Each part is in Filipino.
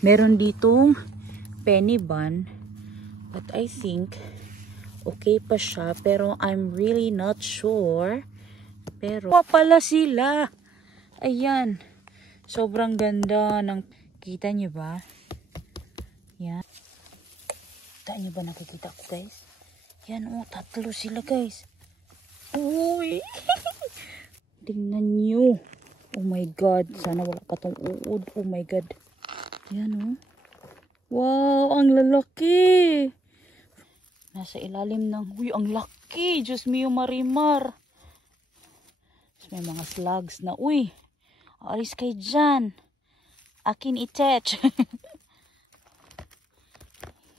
Meron ditong penny bun, but I think okay pa siya, pero I'm really not sure. Pero pala sila. Ayan. Sobrang ganda ng, kita nyo ba? Yan. Kita nyo ba, nakikita ko guys? Yan oh, tatlo sila guys. Uy. Tingnan nyo. Oh my god, sana wala pa tong uod. Oh my god. Yan oh. Wow, ang lalaki. Nasa ilalim ng, uy, ang laki. Diyos mio marimar. May mga slugs na, uy, alis kay dyan. Akin itech.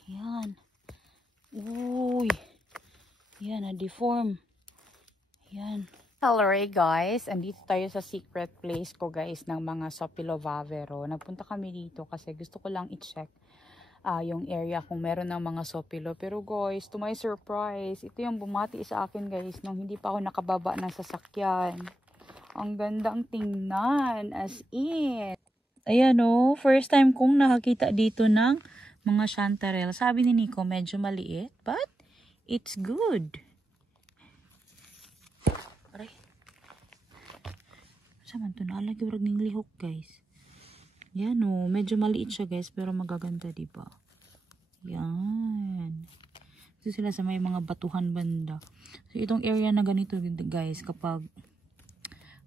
Yan. Uy. Yan, na-deform. Yan. Hello guys, andito tayo sa secret place ko guys ng mga Sopilovavero. Nagpunta kami dito kasi gusto ko lang i-check yung area kung meron ng mga Sopilo. Pero guys, to my surprise, ito yung bumati sa akin guys nung hindi pa ako nakababa ng sasakyan. Ang gandang tingnan, as in. Ayan o, first time kong nakakita dito ng mga chanterelle. Sabi ni Nico, medyo maliit, but it's good. Aray. Saman to, naalagay urag ng lihok guys. Yan o, medyo maliit siya guys, pero magaganda diba? Yan. Ito sila sa may mga batuhan banda. So itong area na ganito guys, kapag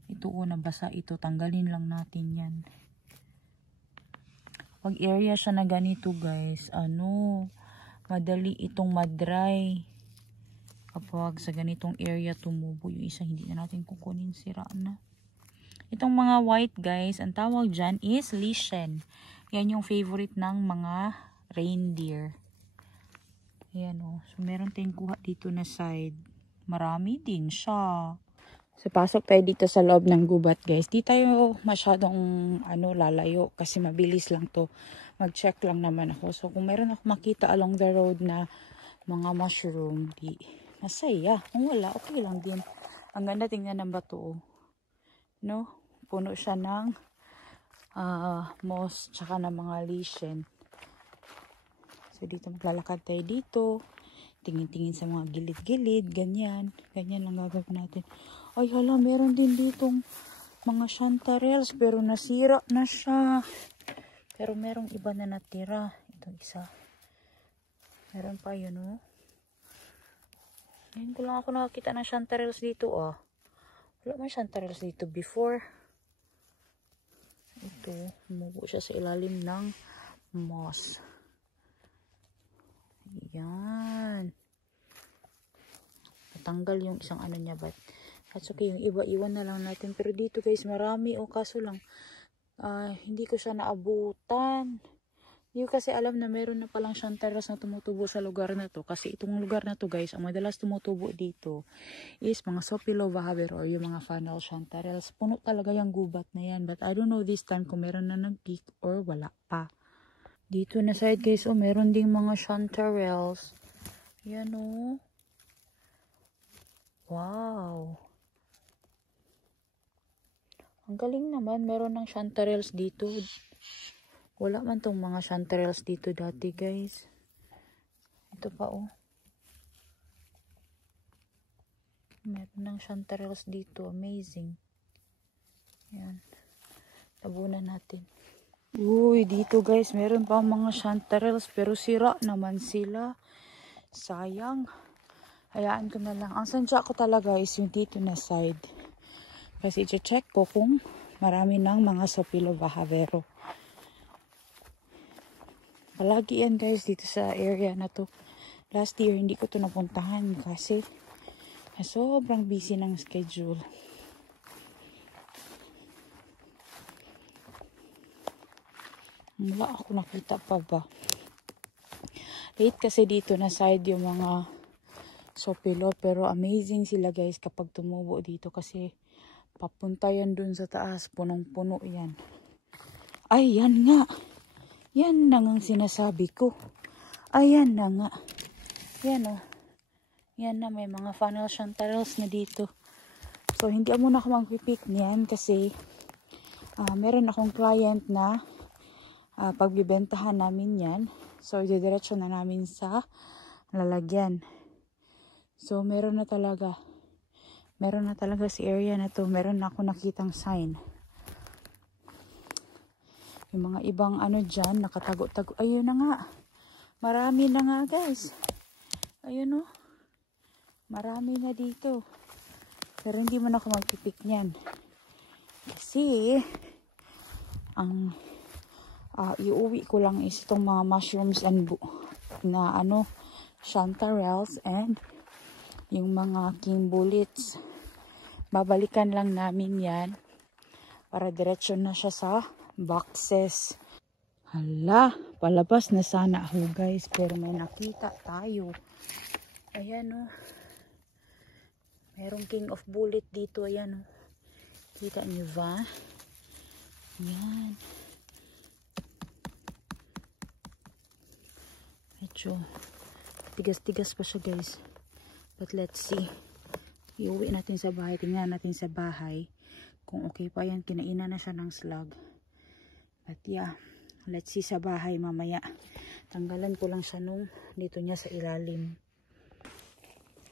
ito o nabasa ito, tanggalin lang natin yan. Pag area siya na ganito guys, madali itong madry. Kapag sa ganitong area tumubo, yung isa hindi na natin kukunin, sira na. Itong mga white guys, ang tawag dyan is lichen. Yan yung favorite ng mga reindeer. Ayan o. So meron tayong kuha dito na side. Marami din siya. So pasok tayo dito sa loob ng gubat guys. Di tayo masyadong lalayo kasi mabilis lang to. Mag-check lang naman ako. So kung meron ako makita along the road na mga mushroom, di masaya. Kung wala, okay lang din. Ang ganda tingnan ng bato. No? Puno siya ng moss tsaka ng mga lichen. So dito maglalakad tayo dito. Tingin-tingin sa mga gilid-gilid. Ganyan. Ganyan lang gagawin natin. Ay hala, meron din ditong mga chanterelles pero nasira na siya. Pero merong iba na natira. Ito isa. Meron pa yun oh. Ngayon ko lang ako nakakita ng chanterelles dito ah. Wala man chanterelles dito before. Ito, umubo siya sa ilalim ng moss. Yan. Natanggal yung isang niya, but that's okay. Yung iba, iwan na lang natin. Pero dito guys, marami. Kaso lang, hindi ko siya naabutan. Hindi ko kasi alam na meron na palang chanterelles na tumutubo sa lugar na to. Kasi itong lugar na to guys, ang madalas tumutubo dito is mga Sopilovavero or yung mga funnel chanterelles. Puno talaga yung gubat na yan. But I don't know this time kung meron na nag-peak or wala pa. Dito na side guys, meron ding mga chanterelles. Yan oh. Wow. Ang galing naman, meron ng chanterelles dito. Wala man tong mga chanterelles dito dati guys. Ito pa oh. Meron ng chanterelles dito. Amazing. Yan. Tabunan natin. Uy, dito guys, meron pa mga chanterelles pero sira naman sila. Sayang. Hayaan ko na lang. Ang sandya ko talaga is yung dito na side. Kasi i-check ko kung marami ng mga Sopilovavero. Palagi yan guys dito sa area na to. Last year hindi ko to napuntahan kasi sobrang busy ng schedule. Wala ako nakita pa ba. Late kasi dito na side yung mga Sopilo, pero amazing sila guys kapag tumubo dito kasi papunta yan dun sa taas, punong-puno yan. Ay, yan nga. Yan na nga sinasabi ko. Ayan na nga. Yan o. Yan na, may mga funnel chanterelles na dito. So, hindi muna ako mag-pick niyan kasi meron akong client na pagbibentahan namin yan. So, didiretso na namin sa lalagyan. So, meron na talaga si area na to. Meron na ako nakitang sign. Yung mga ibang ano dyan, nakatago-tago. Ayun na nga. Marami na nga, guys. Ayun o. Marami na dito. Pero hindi mo na ako magpipik niyan. Kasi, ang iuwi ko lang is itong mga mushrooms and na ano, chanterelles and yung mga king bullets. Babalikan lang namin yan para diretso na siya sa boxes. Hala, palabas na sana ako guys, pero may nakita tayo. Ayan o. Merong king of bullet dito, ayan o. Kita niyo ba? Ayan. Medyo tigas-tigas pa siya guys. But let's see. Iuwi natin sa bahay. Tingnan natin sa bahay. Kung okay pa yan, kinainan na siya ng slug. But yeah, let's see sa bahay mamaya. Tanggalan ko lang siya nung dito niya sa ilalim.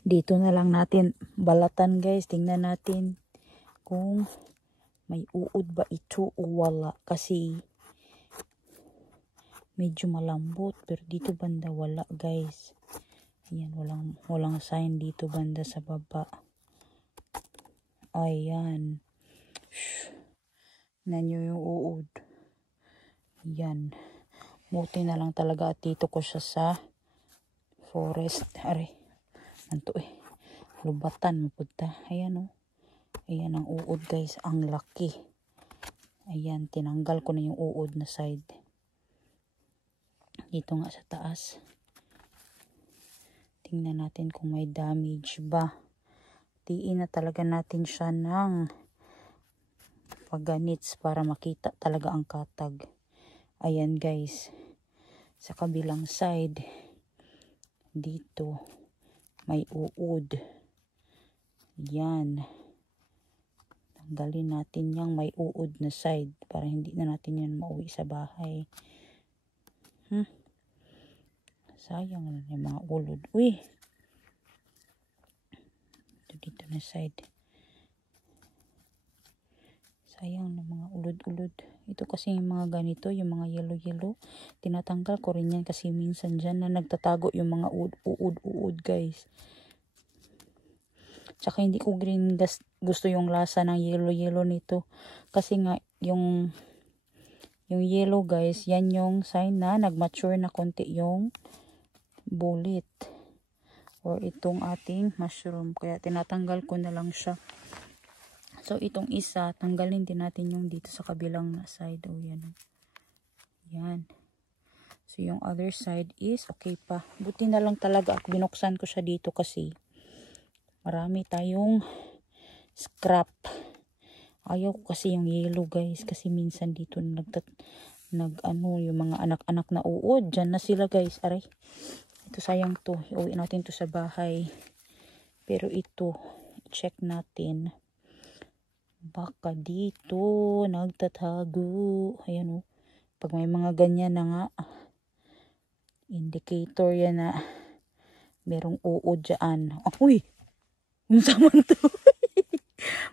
Dito na lang natin balatan guys. Tingnan natin kung may uod ba ito o wala. Kasi medyo malambot. Pero dito banda wala guys. Ayan, walang sign dito banda sa baba. Ayan. Nanyo yung uod. Ayan. Buti na lang talaga at dito ko siya sa forest. Aray. Nanto eh. Lubatan mapunta. Ayan o. Ayan ang uod guys. Ang laki. Ayan. Tinanggal ko na yung uod na side. Dito nga sa taas. Tingnan natin kung may damage ba. Tiin na talaga natin siya ng paganits para makita talaga ang katag. Ayan guys. Sa kabilang side. Dito. May uod. Yan. Tanggalin natin yung may uod na side. Para hindi na natin yan mauwi sa bahay. Sayang na yung mga ulod. Uy! Ito dito na side. Sayang na mga ulod-ulod. Ito kasi yung mga ganito, yung mga yellow-yellow. Tinatanggal ko rin yan kasi minsan dyan na nagtatago yung mga uod guys. Tsaka hindi ko green gusto yung lasa ng yellow-yellow nito. Kasi nga yung yellow guys, yan yung sign na nagmature na konti yung bullet or itong ating mushroom, kaya tinatanggal ko na lang siya. So itong isa, tanggalin din natin yung dito sa kabilang side. O yan. Yan. So yung other side is okay pa. Buti na lang talaga binuksan ko siya dito kasi marami tayong scrap. Ayaw ko kasi yung yellow guys, kasi minsan dito yung mga anak-anak na uod. Diyan na sila guys. Aray. Ito sayang to. Iuwi natin to sa bahay. Pero ito, check natin. Baka dito nagtatago. Ayan o. Pag may mga ganyan na nga, indicator yan na merong uod dyan. Uy! Unsa man to?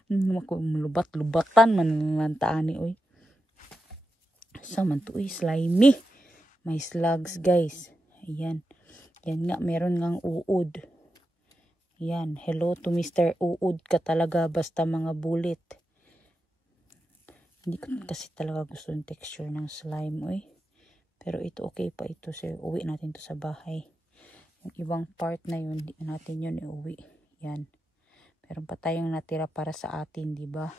Lubat-lubatan man lantaan ni. Uy. Sa man to? Uy, slimy. May slugs guys. Ayan. Yan nga, meron ngang uod. Yan, hello to Mr. Uod ka talaga, basta mga bullet. Hindi ko kasi talaga gusto yung texture ng slime, oy. Pero ito okay pa ito, so uwi natin to sa bahay. Yung ibang part na yun, hindi natin yun iuwi. Yan. Meron pa tayong natira para sa atin, di ba?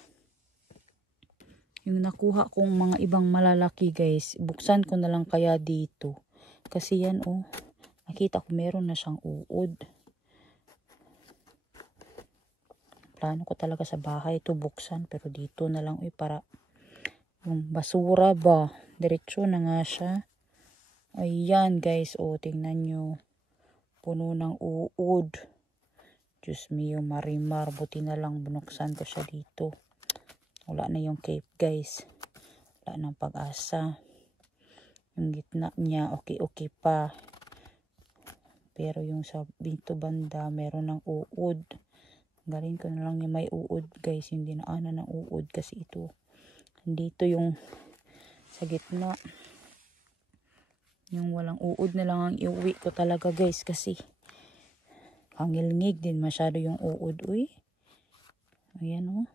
Yung nakuha kong mga ibang malalaki, guys, buksan ko na lang kaya dito. Kasi yan, oh. Nakita ko meron na siyang uod. Plano ko talaga sa bahay ito buksan. Pero dito na lang. Uy, para yung basura ba. Diretso na nga siya. Ayan guys. O, tingnan nyo. Puno ng uod. Diyos mio, marimar. Buti na lang binuksan ko siya dito. Wala na yung cape guys. Wala nang pag-asa. Yung gitna niya, okay pa. Pero yung sa dito banda, meron ng uod. Galing ko na lang yung may uod guys. Hindi na ng uod kasi ito. Dito yung sa gitna. Yung walang uod na lang ang iuwi ko talaga guys. Kasi hangilngig din masyado yung uod. Uy. Ayan o.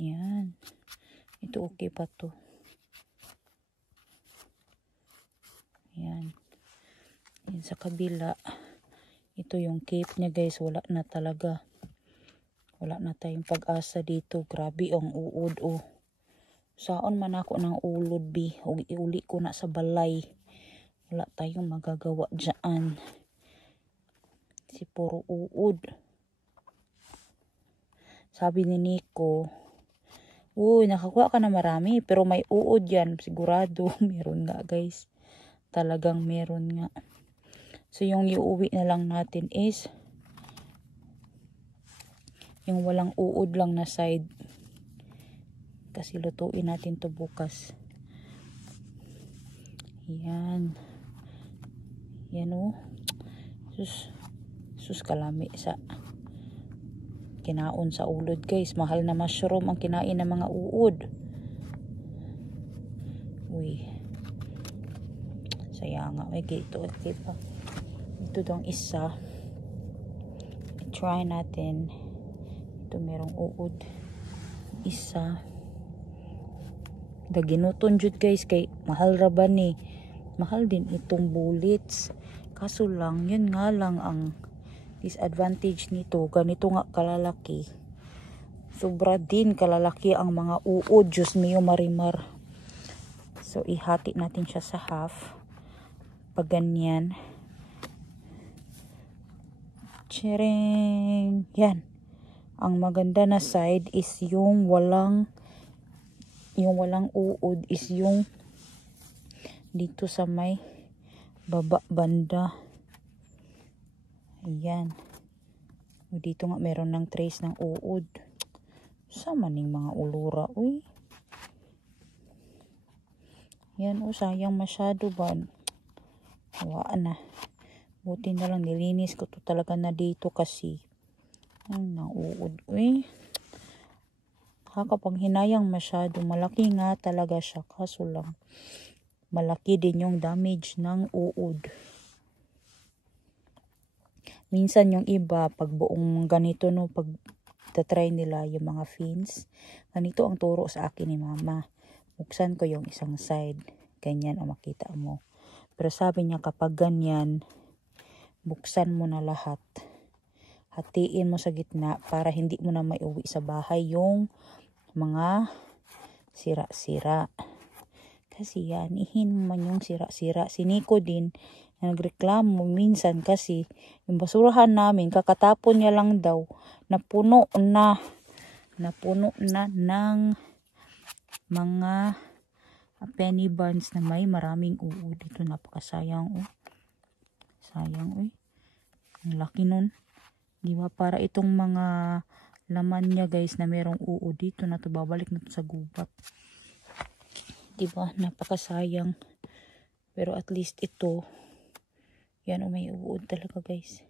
Ayan. Ito okay pa to. Ayan. Ayan sa kabila. Ito yung cape niya guys. Wala na talaga. Wala na tayong pag-asa dito. Grabe ang uod oh. Saon man ako ng ulod bi. Iuli ko na sa balay. Wala tayong magagawa dyan. Si puro uod. Sabi ni Nico, uy, nakakuha ka na marami. Pero may uod yan. Sigurado. Meron nga guys. Talagang meron nga. So yung iuwi na lang natin is yung walang uod lang na side. Kasi lutuin natin to bukas. Yan. Yan o. Sus kalami sa kinaon sa ulod guys. Mahal na mushroom ang kinain ng mga uod. Uy. Sayang nga. Ito okay pa. Ito dong isa. I-try natin. Ito merong uod. Isa. Daginuton jud guys kay mahal ra ba ni. Mahal din itong bullets. Kaso lang yun nga lang ang disadvantage nito. Ganito nga kalalaki. Sobra din kalalaki ang mga uod. Diyos mio marimar. So ihati natin siya sa half. Pag ganyan. Tshering. Yan. Ang maganda na side is yung walang uod is yung dito sa may baba banda. Ayan. O dito nga meron ng trace ng uod. Sama ning mga ulura. Uy. Yan o, sayang masyado ba? Wala na. Buti na lang nilinis ko to talaga na dito kasi ang nauud. Uy. Kakapanghinayang masyado. Malaki nga talaga siya. Kaso lang, malaki din yung damage ng uod. Minsan yung iba, pag buong ganito, no, pag tatry nila yung mga fins, ganito ang turo sa akin ni mama. Buksan ko yung isang side. Ganyan ang makita mo. Pero sabi niya kapag ganyan, buksan mo na lahat. Hatiin mo sa gitna para hindi mo na maiuwi sa bahay yung mga sira-sira. Kasi yan, ihin man yung sira-sira. Si Nico din, nagreklamo minsan kasi yung basurahan namin, kakatapon niya lang daw, napuno na ng mga penny buns na may maraming uod. Dito napakasayang oh. Sayang oh. Ang laki nun. Di ba para itong mga laman niya guys na merong uod dito na to, babalik na to sa gubat. Di ba? Napakasayang. Pero at least ito, yan o, may uod talaga guys.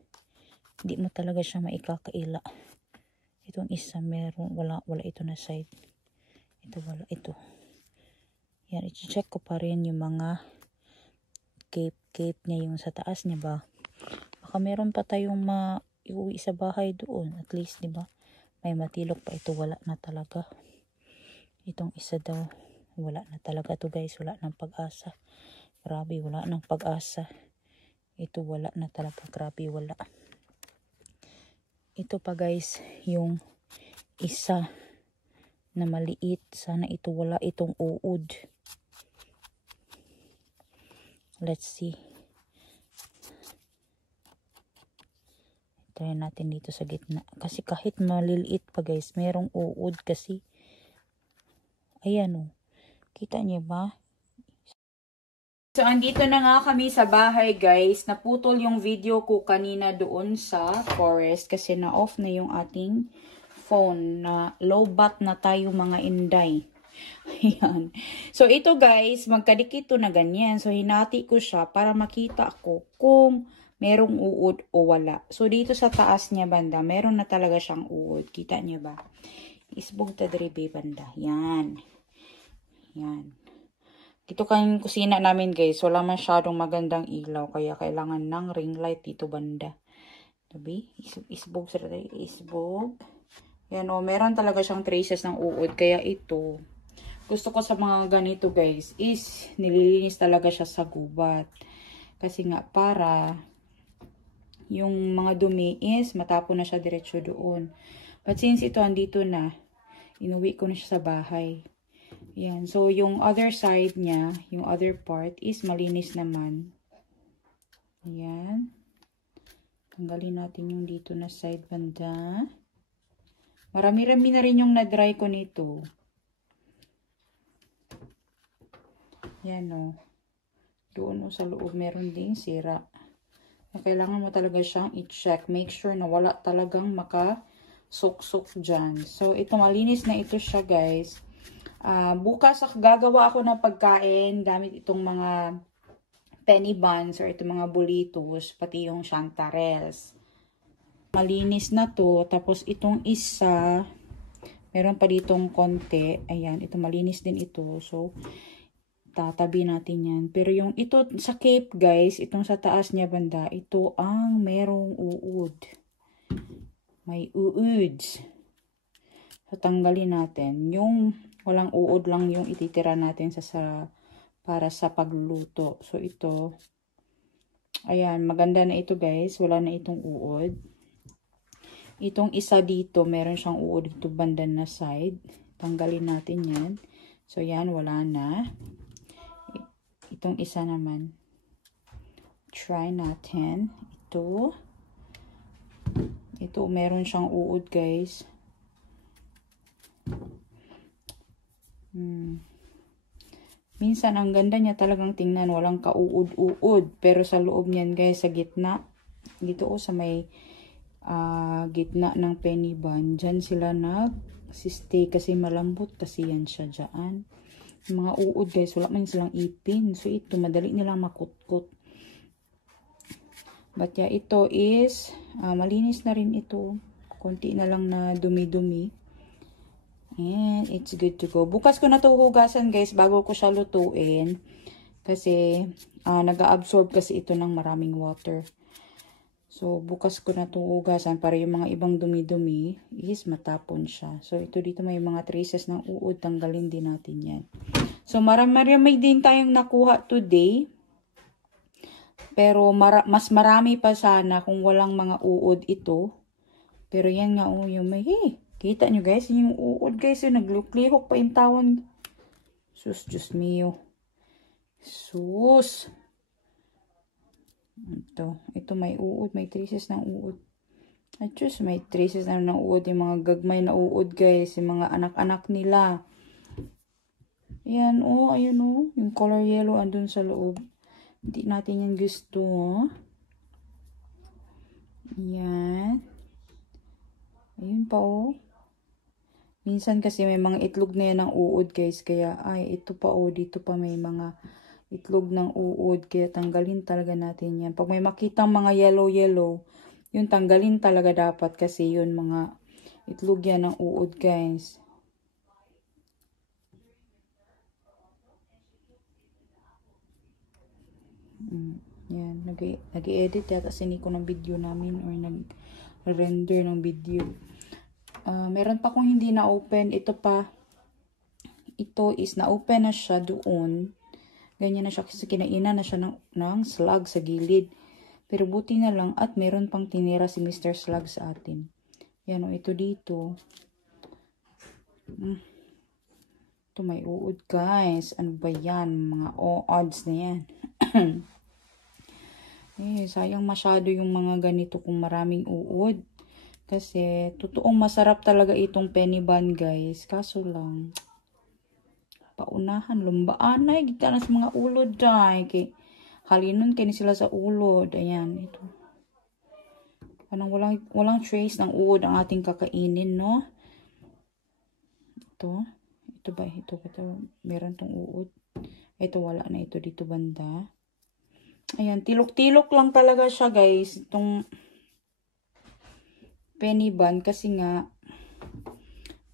Hindi mo talaga siya maikakaila. Itong isa meron, wala ito na side. Ito wala ito. Yan, i-check ko pa rin yung mga cape niya, yung sa taas niya ba. Baka meron pa tayong iuwi sa bahay doon. At least, di ba? May matilok pa. Ito wala na talaga. Itong isa daw, wala na talaga to guys. Wala ng pag-asa. Grabe, wala ng pag-asa. Ito wala na talaga. Grabe, wala. Ito pa guys, yung isa na maliit. Sana ito wala itong uod. Let's see. Try natin dito sa gitna. Kasi kahit maliliit pa guys, merong uod kasi. Ayan o. Kita niyo ba? So, andito na nga kami sa bahay guys. Naputol yung video ko kanina doon sa forest kasi na-off na yung ating phone na low bat na tayo mga inday. Ayan. So, ito guys, magkadikit to na ganyan. So, hinati ko siya para makita ko kung merong uod o wala. So, dito sa taas niya banda, meron na talaga siyang uod. Kita niya ba? Isbog ta diri banda. Yan. Yan. Dito kayong kusina namin guys, wala masyadong magandang ilaw. Kaya kailangan ng ring light dito banda. Tabi? Isbog sa diri. Isbog. Yan o, meron talaga siyang traces ng uod. Kaya ito, gusto ko sa mga ganito guys, is nililinis talaga siya sa gubat. Kasi nga para yung mga dumi is matapon na siya diretso doon. But since ito andito na, inuwi ko na siya sa bahay. Yan. So, yung other side niya, yung other part is malinis naman. Ayan. Tanggalin natin yung dito na side banda. Marami-rami na rin yung na-dry ko nito. Yan o. Doon o sa loob meron ding sira. Kailangan mo talaga siyang i-check. Make sure na wala talagang maka-sok-sok dyan. So, ito malinis na ito siya guys. Bukas gagawa ako ng pagkain gamit itong mga penny buns or itong mga burritos, pati yung chanterelles. Malinis na to. Tapos itong isa, meron pa ditong konti. Ayan, ito malinis din ito. So, tatabi natin yan. Pero yung ito sa cape guys, itong sa taas niya banda, ito ang merong uod. May uuds. So, tanggalin natin. Yung walang uod lang yung ititira natin para sa pagluluto. So, ito. Ayan, maganda na ito guys. Wala na itong uod. Itong isa dito, meron siyang uod dito banda na side. Tanggalin natin yan. So, yan, wala na. Itong isa naman. Try natin. Ito. Ito, meron siyang uod guys. Minsan, ang ganda niya talagang tingnan. Walang kauud-uud. Pero sa loob niyan guys, sa gitna. Dito o sa may gitna ng penny bun. Diyan sila nag-stay kasi malambot kasi yan siya dyan. Yung mga uod guys, wala man silang ipin. So, ito, madali nilang makutkot. But yeah, ito is, malinis na rin ito. Konti na lang na dumi-dumi. And it's good to go. Bukas ko na ito hugasan guys bago ko siya lutuin. Kasi nag-absorb kasi ito ng maraming water. So bukas ko na ito hugasan para yung mga ibang dumi-dumi is matapon siya. So ito dito may mga traces ng uod. Tanggalin din natin yan. So marami din tayong nakuha today. Pero mas marami pa sana kung walang mga uod ito. Pero yan nga yung may kita nyo guys, yung uod guys, yung naglihok pa yung tawan. Sus, Diyos mio. Sus. Ito may uod, may traces ng uod. Ay, Diyos, may traces na ng uod, yung mga gagmay na uod guys, yung mga anak-anak nila. Ayan, ayun yung color yellow andun sa loob. Hindi natin yan gusto, Ayan. Ayun pa, Minsan kasi may mga itlog na yan ng uod guys. Kaya ito pa dito pa may mga itlog ng uod. Kaya tanggalin talaga natin yan. Pag may makitang mga yellow, yun tanggalin talaga dapat. Kasi yun mga itlog yan ng uod guys. Yan. Nag-i-edit yata siniko ng video namin. Or nag-render ng video. Meron pa kung hindi na-open. Ito pa. Ito is na-open na siya doon. Ganyan na siya kasi kinainan na siya ng slug sa gilid. Pero buti na lang at meron pang tinira si Mr. Slug sa atin. Yan ito dito. Ito may uod guys. Ano ba yan? Mga odds na yan. Sayang masyado yung mga ganito kung maraming uod. Kasi, totoong masarap talaga itong penny bun, guys. Kaso lang, paunahan, lumbaan na. Gita na sa mga ulod, dahil. Halinon kayo sila sa ulod. Ayan, ito. Parang walang trace ng uod ang ating kakainin, no? Ito Ito ba? Ito. Meron tong uod. Ito wala na ito dito banda. Ayan. Tilok-tilok lang talaga siya guys. Itong penny bun. Kasi nga,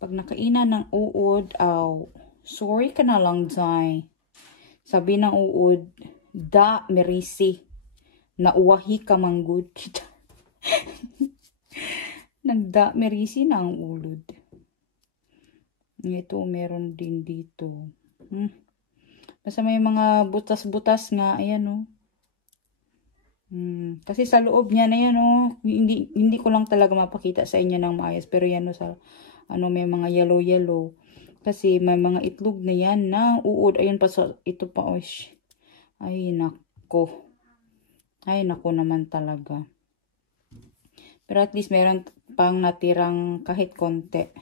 pag nakainan ng uod, sorry ka na lang, Jai. Sabi ng uod, da merisi. Nauwahi ka manggod. Nagda merisi na ang ulod. Ito, meron din dito. Basta may mga butas-butas nga. Ayan, oh. Kasi sa loob niya na yan, oh. Hindi ko lang talaga mapakita sa inyo ng maayos. Pero yan, oh, sa, may mga yellow-yellow. Kasi may mga itlog na yan na uod. Ayun pa, ito pa, oh. Ay, nako. Ay, nako naman talaga. Pero at least meron pang natirang kahit konti.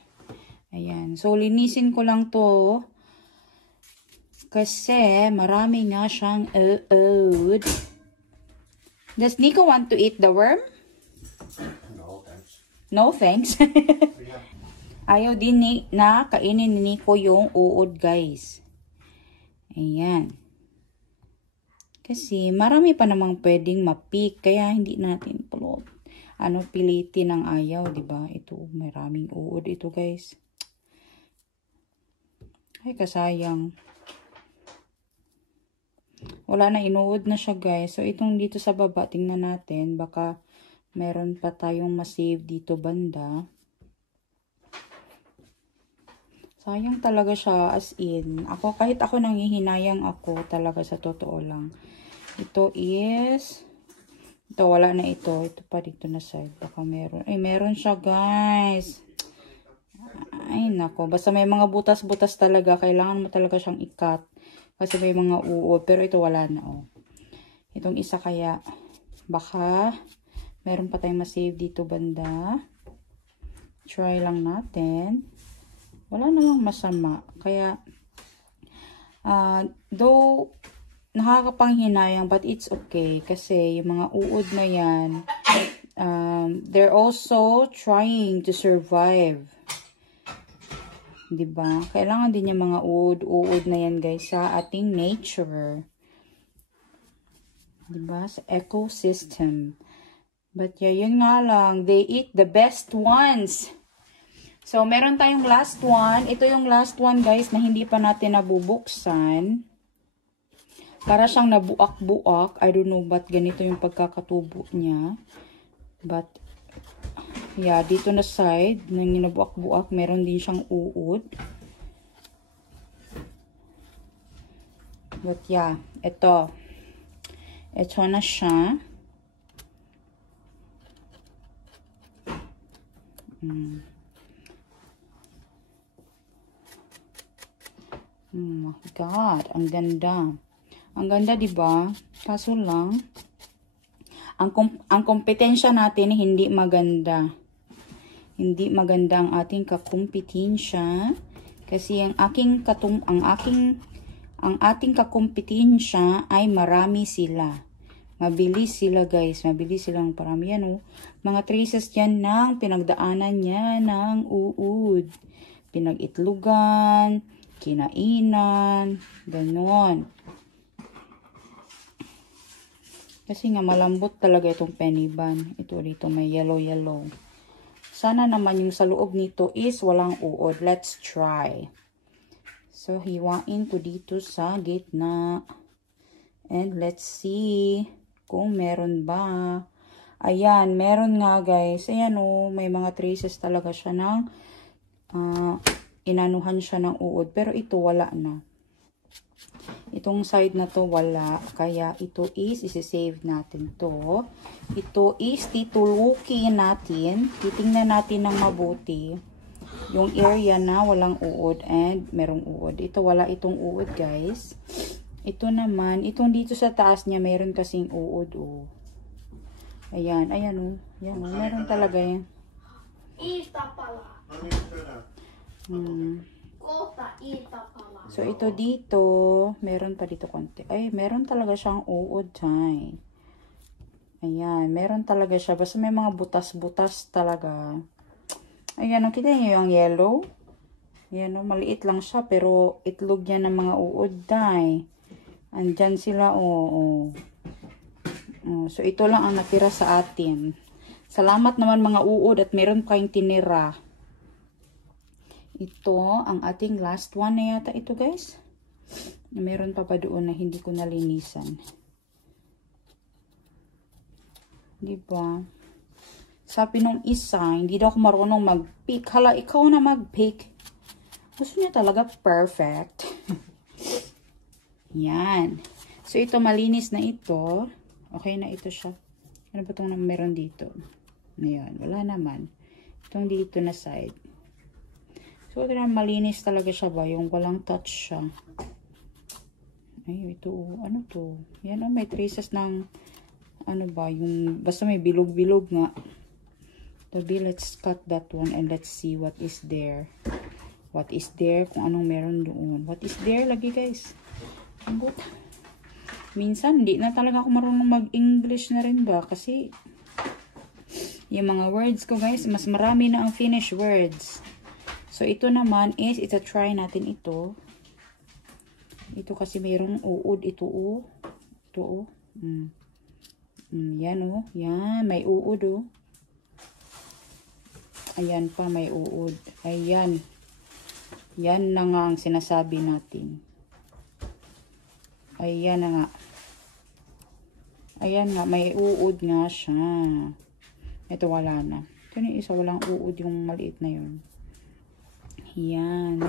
Ayan. So, linisin ko lang to. Kasi, marami nga siyang uod. Does Nico want to eat the worm? No, thanks. No, thanks. Ayaw din na kainin ni Nico yung uod, guys. Ayan. Kasi, marami pa namang pwedeng mapik. Kaya, hindi natin pilitin ang ayaw, diba? Ito, maraming uod ito, guys. Ay, kasayang. Wala na, inuod na siya, guys. So, itong dito sa baba, tingnan natin. Baka meron pa tayong masave dito banda. Sayang talaga siya, as in. Kahit ako nangihinayang ako talaga sa totoo lang. Ito is... Ito, wala na ito. Ito pa dito na side. Baka meron. Ay, meron siya, guys. Ay, nako. Basta may mga butas-butas talaga. Kailangan mo talaga siyang ikat. Kasi may mga uod. Pero ito wala na, oh. Itong isa kaya, baka, meron pa tayong masave dito banda. Try lang natin. Wala namang masama. Kaya, though, nakakapanghinayang, but it's okay. Kasi, yung mga uod na yan, they're also trying to survive. Diba? Kailangan din yung mga uod na yan, guys, sa ating nature. Diba? Sa ecosystem. But yeah, yun nga lang. They eat the best ones. So, meron tayong last one. Ito yung last one, guys, na hindi pa natin nabubuksan. Para siyang nabuak-buak. I don't know ba't ganito yung pagkakatubo niya. But, yeah, dito na side, nang nabuak-buak, meron din siyang uod. But yeah, ito. Ito na siya. Oh my God, ang ganda. Ang ganda, diba? Kaso lang, ang kompetensya natin hindi maganda. Hindi maganda ang ating kakumpetensya kasi ang ating kakumpetensya ay marami sila. Mabilis sila, guys. Mabilis silang parami yan, oh. Mga traces yan ng pinagdaanan niya ng uod. Pinag-itlugan, kinainan, ganon. Kasi nga malambot talaga itong penny bun. Ito dito may yellow. Sana naman yung sa loob nito is walang uod. Let's try. So, hiwain ko dito sa gitna. And let's see kung meron ba. Ayan, meron nga, guys. Ayan, oh, may mga traces talaga siya ng inanuhan siya ng uod. Pero ito wala na. Itong side na to wala. Kaya ito is isi-save natin to. Ito is titulukin natin. Titingnan natin ng mabuti. Yung area na walang uod and merong uod. Ito wala itong uod, guys. Ito naman, itong dito sa taas niya meron kasing uod, oh. Ayan, ayan, oh. Ayan, oh. Meron talaga yan. So, ito dito, meron pa dito konti. Ay, meron talaga siyang uod, tay. Ayan, meron talaga siya. Basta may mga butas-butas talaga. Ayan, nakita niyo yung yellow? Yan o, maliit lang siya pero itlog yan ng mga uod day. Andyan sila o. So ito lang ang natira sa atin. Salamat naman mga uod at meron kayong tinira. Ito ang ating last one na yata ito guys. Meron pa doon na hindi ko nalinisan. Diba? Sabi nung isa, hindi daw ako marunong mag-pick. Hala, ikaw na mag-pick. Gusto niya talaga perfect. Yan. So, ito malinis na ito. Okay na ito siya. Ano ba itong meron dito? Ayan, wala naman. Itong dito na side. So, ito na malinis talaga siya ba? Yung walang touch siya. Ay, ito. Ano to? Yan o, may traces ng ano ba? Yung, basta may bilog-bilog nga. Tabi, let's cut that one and let's see what is there. What is there? Kung anong meron doon. What is there? Lagi guys. Anggot. Minsan, hindi na talaga ako marunong mag-English na rin ba? Kasi, yung mga words ko guys, mas marami na ang Finnish words. So, ito naman is, ita-try natin ito. Ito kasi mayroong uod. Ito o. Ito o. Yan o. Yan. May uod o. Ayan pa, may uod. Ayan. Yan na nga ang sinasabi natin. Ayan na nga. Ayan nga, may uod nga siya. Ito wala na. Ito na isa, walang uod yung maliit na yun. Yan.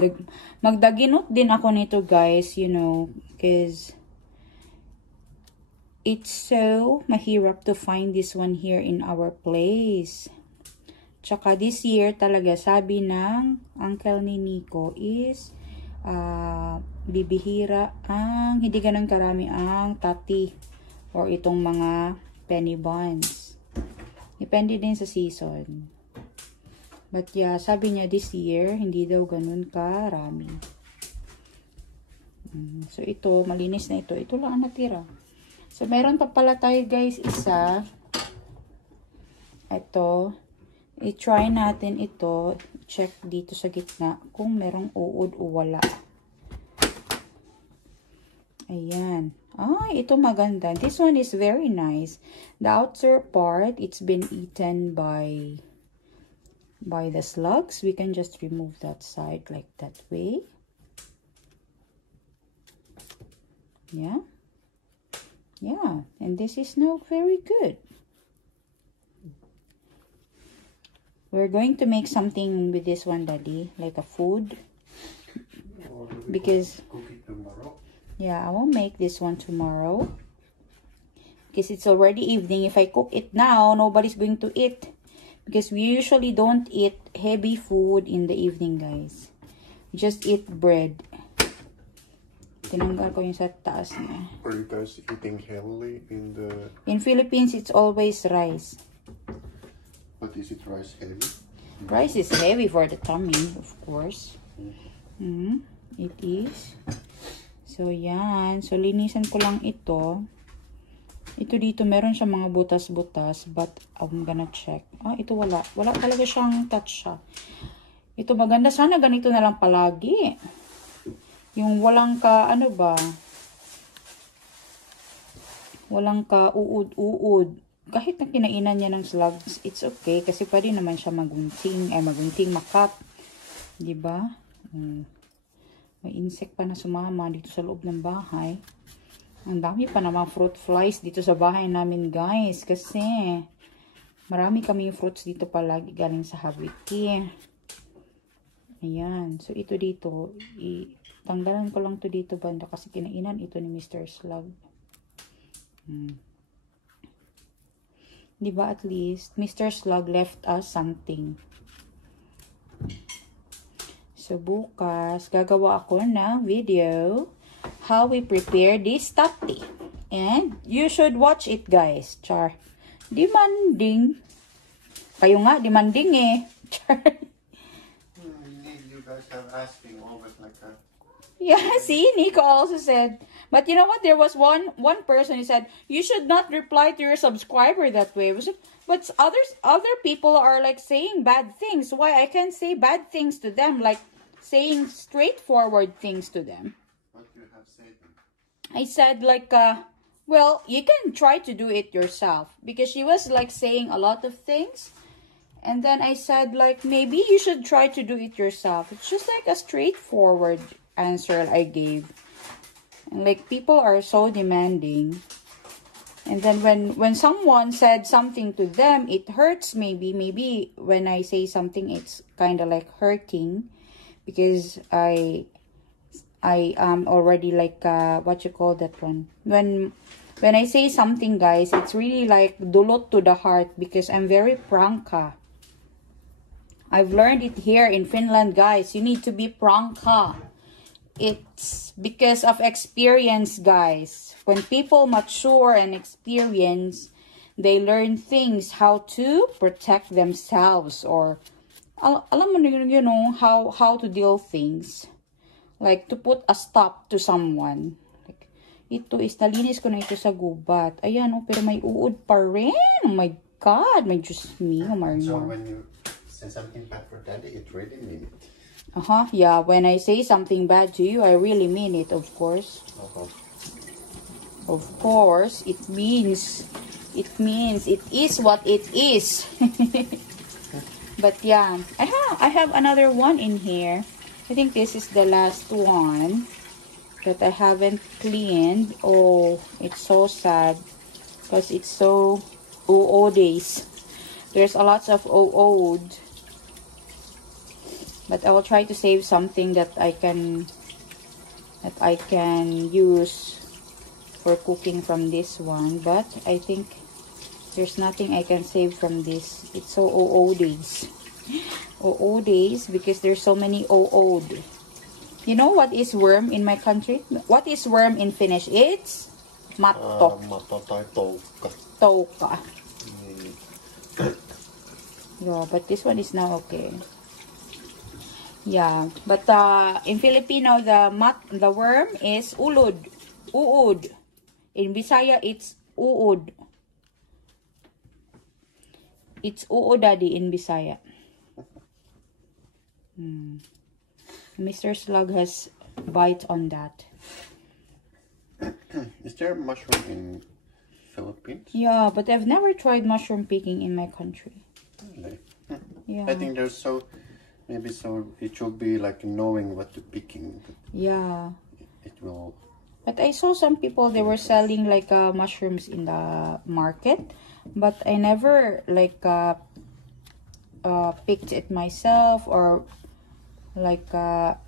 Magdaginot din ako nito guys, you know, because it's so mahirap to find this one here in our place. Tsaka this year talaga, sabi ng uncle ni Nico is bibihira ang hindi ganun karami ang tati or itong mga penny buns. Depende din sa season. But yeah, sabi niya this year, hindi daw ganun karami. So ito, malinis na ito. Ito lang ang natira. So meron pa pala tayo guys, isa. Ito. I-try natin ito. Check dito sa gitna kung merong uod o wala. Ayan. Ay, ito maganda. This one is very nice. The outer part, it's been eaten by the slugs. We can just remove that side like that way. Yeah. Yeah. And this is now very good. We're going to make something with this one, Daddy. Like a food. Because cook it tomorrow. yeah, I will make this one tomorrow. Because it's already evening. If I cook it now, nobody's going to eat. Because we usually don't eat heavy food in the evening, guys. We just eat bread. Tinanggal ko yung sa taas na. Are you guys eating heavily in the... In Philippines, it's always rice. But is it rice heavy? Rice is heavy for the tummy, of course. It is. So, yan. So, linisan ko lang ito. Ito dito, meron siya mga butas-butas. But, I'm gonna check. Ito wala. Wala talaga siyang touch siya. Ito maganda. Sana ganito na lang palagi. Yung walang ka, ano ba? Walang ka uud-uud. Kahit na kinainan niya ng slugs, it's okay. Kasi pwede naman siya magunting. Magunting, makat. Diba? May insect pa na sumama dito sa loob ng bahay. Ang dami pa namang fruit flies dito sa bahay namin, guys. Kasi marami kaming fruits dito palagi galing sa Habiki. Ayan. So, ito dito. Tanggalan ko lang to dito banda kasi kinainan ito ni Mr. Slug. Diba at least, Mr. Slug left us something. So, bukas, gagawa ako ng video how we prepare this tati. And, you should watch it, guys. Char. Demanding. Kayo nga, demanding eh. Char. You guys have asking always like that. Yeah, see, Nico also said. But you know what? There was one person who said, you should not reply to your subscriber that way. But other people are like saying bad things. Why I can't say bad things to them? Like, saying straightforward things to them. What you have said? I said like, well, you can try to do it yourself, because she was like saying a lot of things. And then I said like, maybe you should try to do it yourself. It's just like a straightforward answer I gave. And like, people are so demanding. And then when someone said something to them, it hurts maybe when I say something, it's kind of like hurting, because I am already like, what you call that one? When I say something, guys, it's really like dulot to the heart, because I'm very prangka. I've learned it here in Finland, guys. You need to be prangka. It's because of experience, guys. When people mature and experience, they learn things, how to protect themselves, or alam mo, you know, how to deal things. Like, to put a stop to someone. Like, ito is, nalinis ko na ito sa gubat. Ayan, oh, pero may uod pa rin. Oh my God, may Diyos me. Oh, So when you say something bad for daddy, it really mean it. Yeah, when I say something bad to you, I really mean it, of course. Of course, it means it is what it is. But yeah, I have another one in here. I think this is the last one that I haven't cleaned. Oh, it's so sad, because it's so OO days. There's a lot of OO'd. But I will try to save something that I can use for cooking from this one. But I think there's nothing I can save from this. It's so OO days. OO days, because there's so many OO'd. You know what is worm in my country? What is worm in Finnish? It's matto. Matto tai toukka. Toukka. Yeah, but this one is now okay. Yeah, but in Filipino, the worm is ulod, uud. In Bisaya, it's uud. It's uud, daddy, in Bisaya. Mr. Slug has bite on that. Is there mushroom in Philippines? Yeah, but I've never tried mushroom picking in my country. Really? Yeah. I think there's maybe it should be like knowing what to picking. Yeah. It will. But I saw some people, they were selling like mushrooms in the market, but I never like picked it myself, or like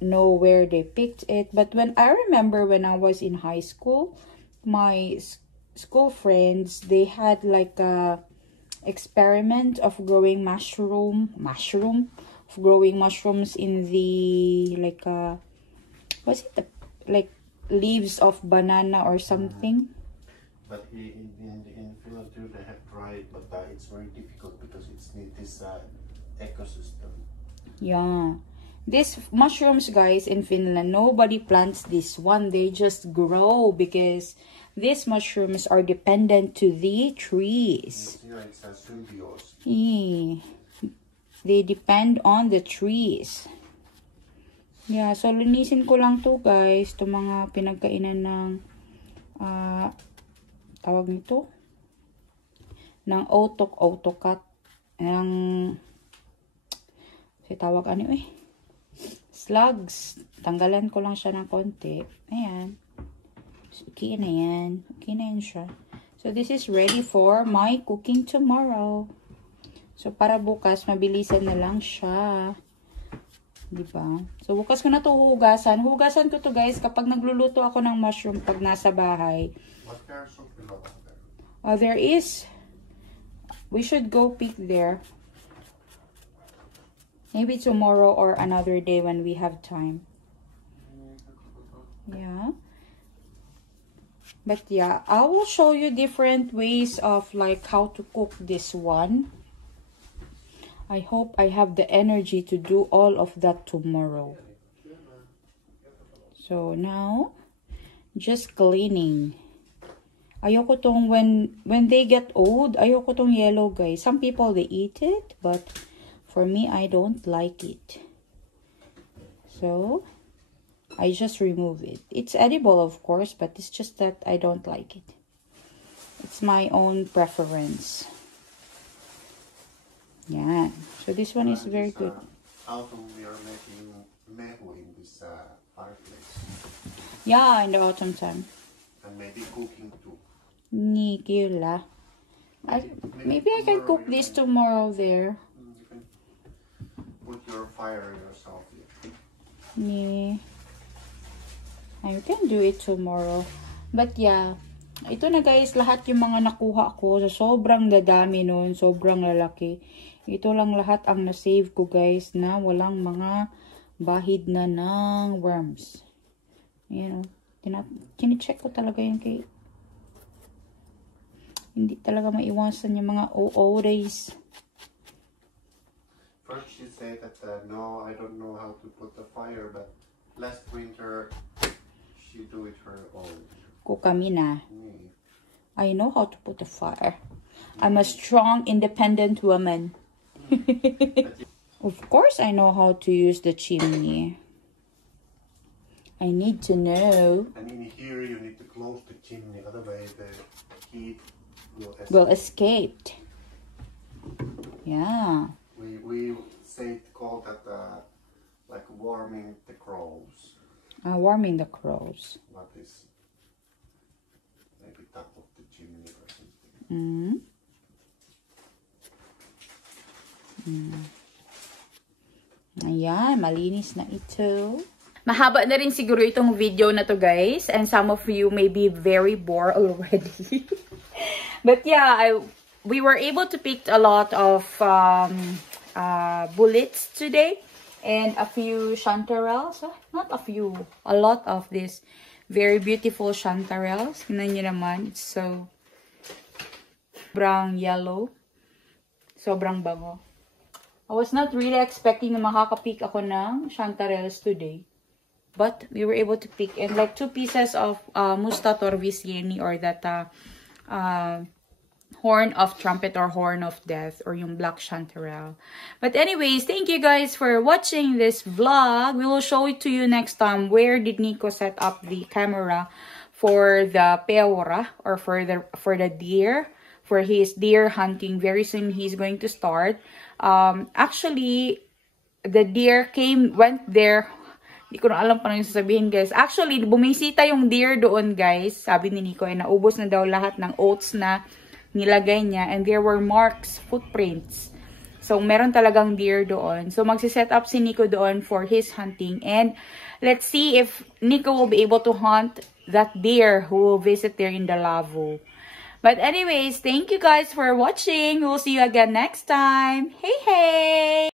know where they picked it. But when I remember when I was in high school, my school friends, they had like a experiment of growing growing mushrooms in the like what's it, like leaves of banana or something. But in Finland too, they have tried, but it's very difficult because it's need this ecosystem. Yeah, these mushrooms, guys, in Finland, nobody plants this one. They just grow, because these mushrooms are dependent to the trees. Yeah, it's a symbiosis. Yeah. They depend on the trees. Yeah, so linisin ko lang to, guys. Ito mga pinagkainan ng tawag nito? Ng autocat. Ng tawag ano eh? Slugs. Tanggalan ko lang siya ng konti. Ayan. Okay na yan. Okay na yan siya. So this is ready for my cooking tomorrow. So para bukas, mabilisan na lang siya. Diba? So bukas ko na to hugasan. Hugasan ko to, guys, kapag nagluluto ako ng mushroom pag nasa bahay. What kind of soup you have there? There is. We should go pick there. Maybe tomorrow or another day when we have time. Yeah. But yeah, I will show you different ways of like how to cook this one. I hope I have the energy to do all of that tomorrow. So now, just cleaning. Ayoko tong when they get old, ayoko tong yellow, guys. Some people, they eat it, but for me, I don't like it. So I just remove it. It's edible, of course, but it's just that I don't like it. It's my own preference. Yeah. So this one is very good. Autumn, we are making mehu in this fireplace. Yeah, in the autumn time. And maybe cooking too. Nikila. Maybe I can cook this tomorrow there. You can put your fire yourself here. Yeah. I can do it tomorrow. But yeah, ito na guys, lahat yung mga nakuha ko. So, sobrang dadami nun. Sobrang lalaki. Ito lang lahat ang na-save ko guys na walang mga bahid na ng worms. Ayan o. Kini-check ko talaga yung kay... Hindi talaga maiwasan yung mga OO-days. First she said that, no, I don't know how to put the fire, but last winter she do it her own. Kami na. I know how to put a fire. I'm a strong, independent woman. Of course I know how to use the chimney. I need to know. And in here you need to close the chimney, otherwise the heat will escape. Yeah. We say call that like warming the crows. Warming the crows. What is maybe top of the chimney or something. Ayan, malinis na ito. Mahaba na rin siguro itong video na to guys. And some of you may be very bored already. But yeah, we were able to pick a lot of bullets today. And a few chanterelles. Not a few. A lot of this very beautiful chanterelles. Tingnan nyo naman. It's so sobrang yellow. Sobrang bango. I was not really expecting na makaka-pick ako ng chanterelles today. But we were able to pick. And like 2 pieces of Musta Torvisieni, or that horn of trumpet or horn of death, or yung black chanterelle. But anyways, thank you guys for watching this vlog. We will show it to you next time. Where did Nico set up the camera for the peora, or for the deer, for his deer hunting? Very soon he's going to start. Actually, the deer went there. Hindi ko na alam pa nang sasabihin guys. Actually, bumisita yung deer doon guys. Sabi ni Nico ay naubos na daw lahat ng oats na nilagay niya. And there were marks, footprints. So, meron talagang deer doon. So, magsiset up si Nico doon for his hunting. And let's see if Nico will be able to hunt that deer who will visit there in the Lavo. But anyways, thank you guys for watching. We'll see you again next time. Hey, hey!